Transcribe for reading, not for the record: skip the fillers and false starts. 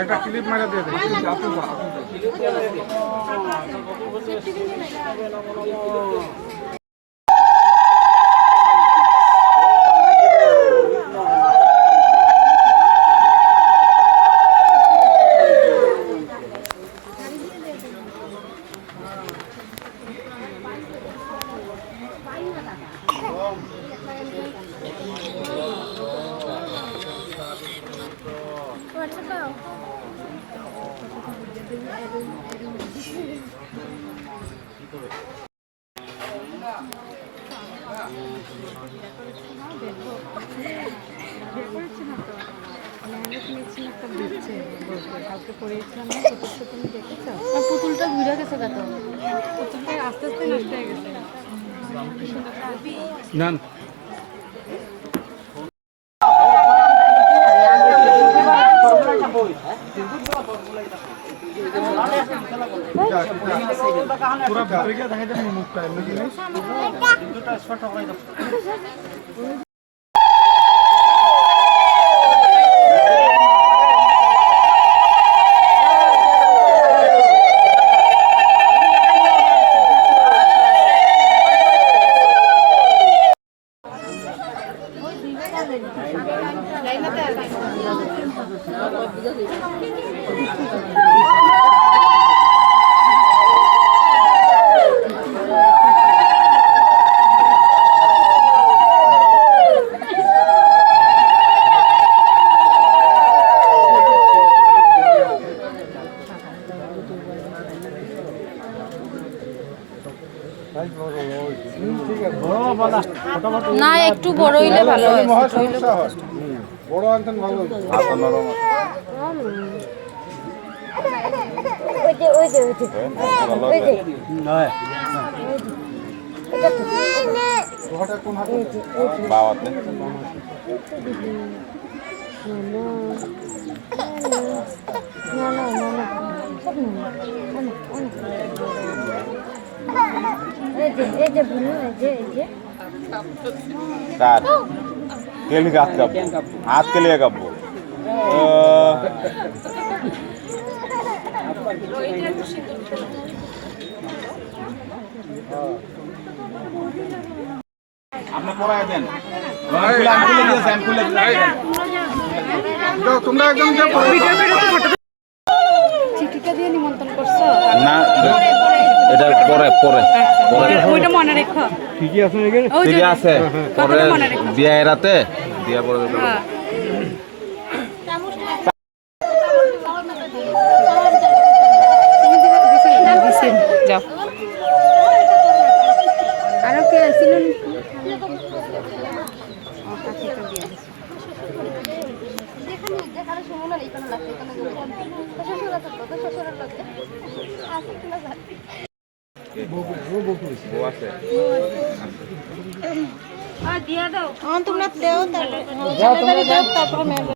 একটা ক্লিপ মারা দিয়ে দেন। পুতুলটা ঘুরে গেছে কত পুতুলটা আস্তে আস্তে নষ্ট হয়ে গেছে না পুরো ভিতরে গিয়ে দেখা যায় মুখটা এমনি জিনিস দুটো ছোট করে দাও না একটু বড় হইলে ভালো হয় বড় আনতেন ভালো हाथ के लिए कब আপনি পড়ায় দেন তোমরা একদম চিঠিটা দিয়ে নিমন্ত্রণ করছো না এটা পরে পরে ওইটা মনে রেখো ঠিকই আছে এখানে ঠিক আছে পরে বিয়া এরাতে বিয়া পরে যাও আরো কে আসিলেন আছে তোমরা দেও তারপর